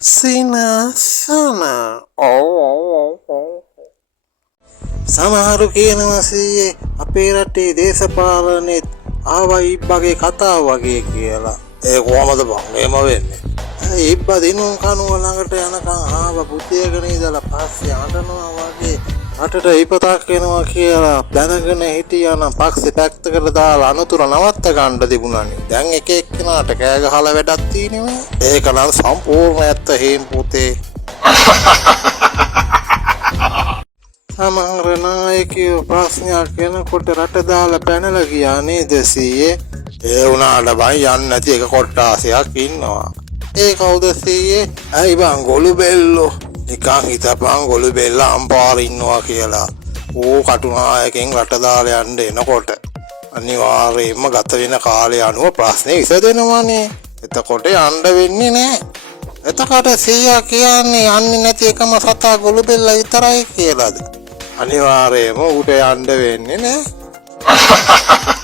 සිනසන සමහරු කියනවා සීයේ අපේ රටේ දේශපාලනෙත් ආවා ඉබ්බගේ කතාව වගේ කියලා. ඒ කොහමද බං එහෙම වෙන්නේ? ඉබ්බ දිනුම් කනුව ළඟට යනකම් ආව පුතියගෙන ඉඳලා පස්සේ අඬනවා වගේ රටට ඉපතක් වෙනවා කියලා දැනගෙන හිටියා නම් පක්ෂේ පැත්තකට දාලා අනුතුර නවත්ත ගන්න තිබුණානේ. දැන් එක එක්කෙනාට කෑ ගහලා වැඩක් තියෙනවා. ඒක නම් සම්පූර්ණ ඇත්ත හේම් පුතේ. සමහර නායකයෝ ප්‍රශ්නයක් වෙනකොට රට දාලා පැනලා ගියා නේද සීයේ? ඒ වුණාට බං යන්නේ නැති එක කොට්ටාසයක් ඉන්නවා. ඒ කවුද සීයේ? ඇයි බං ගොළු බෙල්ලෝ? නිකන් හිතපන් ගොළු බෙල්ල අම්පාර ඉන්නවා කියලා. ඕ කටුනායකෙන් රට දාලා යන්න එනකොට අනිවාර්යයෙන්ම ගත වෙන කාලය අනුව ප්‍රශ්නේ විසඳෙනවානේ. එතකොට යන්න වෙන්නේ නැහැ. එතකොට සීයා කියන්නේ යන්නේ නැති එකම සතා ගොළු බෙල්ල විතරයි කියලාද? අනිවාර්යයෙන්ම උඩ යන්න වෙන්නේ නැහැ.